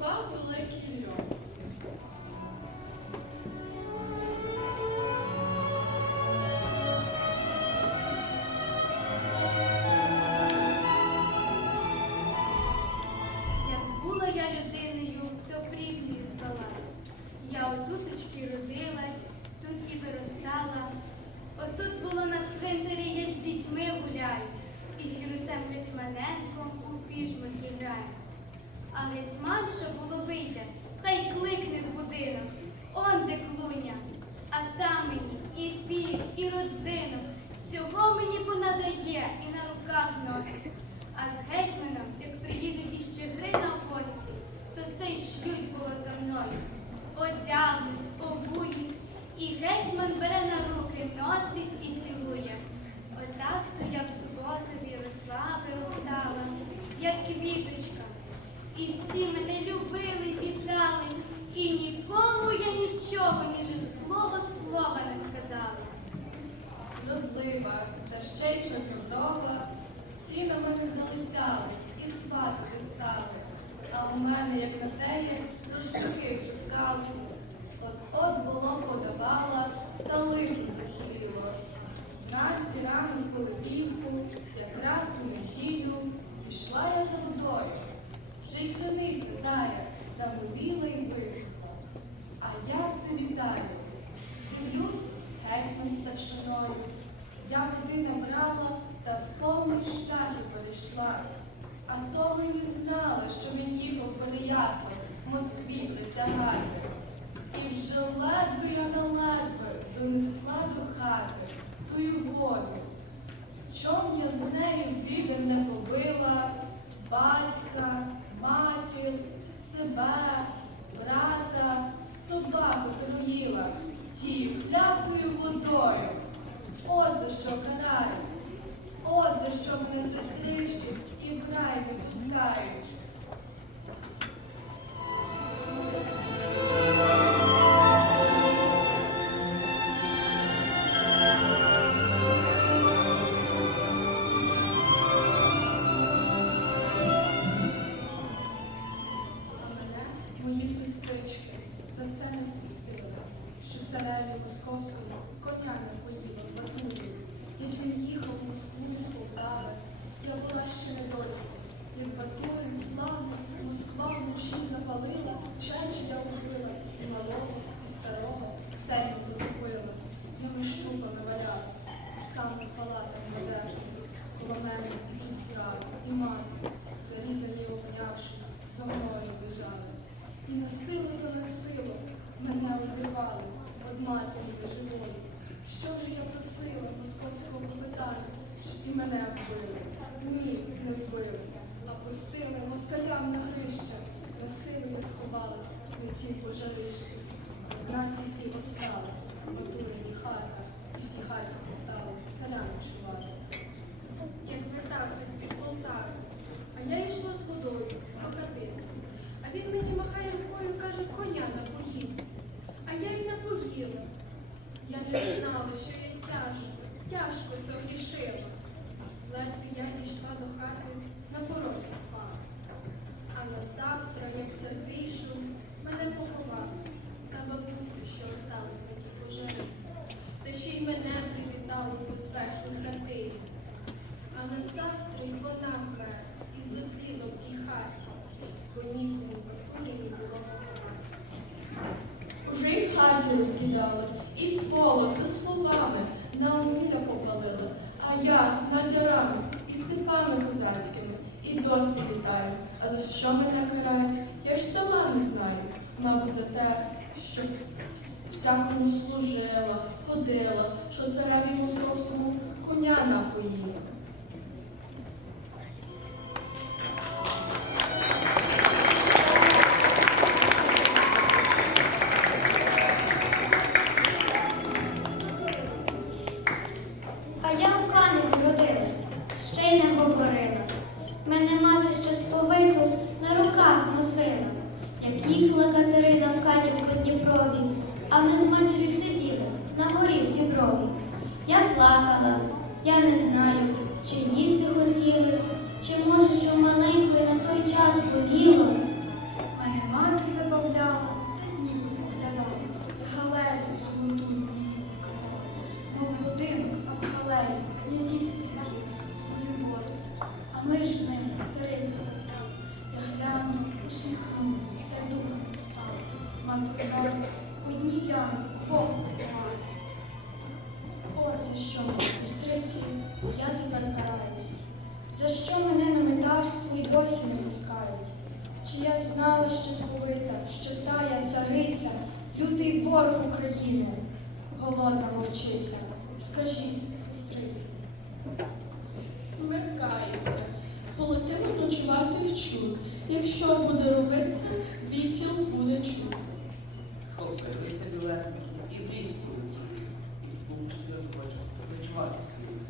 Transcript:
вступав великий. Як була я людиною, то прісію здалась. Я отуточки родилась, тут і виростала. Отут було на цвинтарі, я з дітьми гуляю. І з Юрусем Гетьманенком у піжмах гуляю а гетьманша було вийде, та й кликне в будинок. Он де клуня, Сердечна худоба, всі на мене залицялись і спадки стали. А у мене, як на теє, до штуки шукались. От от було подавала. селеві московському коня не поїла в батурі. Як він їхав в Москву з Полтави, я була ще не недоліком. Як Батурин славний, Москва вночі запалила, Чечі я убила, і малого, і старого все йому добила. І мене вбили? Ні, не вбили, а пустили москалям на грища. На силу я сховалась на ці пожарищі. Одна тільки осталась, матурені хата, і ті хаті поставили царя ночувати. Як вертався з-під Полтави, а я йшла з водою до хатини. А він мені махає рукою, каже, коня напоїв. А я й напоїла. Я не знала, що я тяжко, тяжко согрішила. Ледве я дійшла до хати, на порозі впала. А на завтра, як це вийшов, мене поховали. Та бабуся, що осталась на тій пожежі. Та ще й мене привітали по спеклій хатині. А на завтра й вона вмер і зотліла в тій хаті, бо нікому батурі не було поховати. Уже й в хаті розкидали, і сволок за словами на вугілля попалили, а я над ярами і степами козацькими і досі літаю. А за що мене карають? Я ж сама не знаю. Мабуть, за те, що всякому служила, ходила, що цареві московському коня напоїла. Я не знаю, чи їсти хотілось, чи може, що маленькою на той час боліло. Мене мати забавляла, та дні поглядала. Галерію золотую мені показала. Мов будинок, а в галерії князі всі сиділи, воєводи. А ми ж з ними, цариці сиділи. Я глянула, усміхнулась, та духом стала. Мати одній ямі, Бог я тепер караюсь. За що мене на медарство і досі не пускають? Чи я знала, що сповита, що тая цариця, лютий ворог України, голодна вовчиця? Скажіть, сестриці. Смикається. Полетимо ночувати в чур. Якщо буде робитися, вітіл буде чур. Схопи, лися білесенькі, і в ліс полетів, і в клуб щасливо хочу ночувати сіли.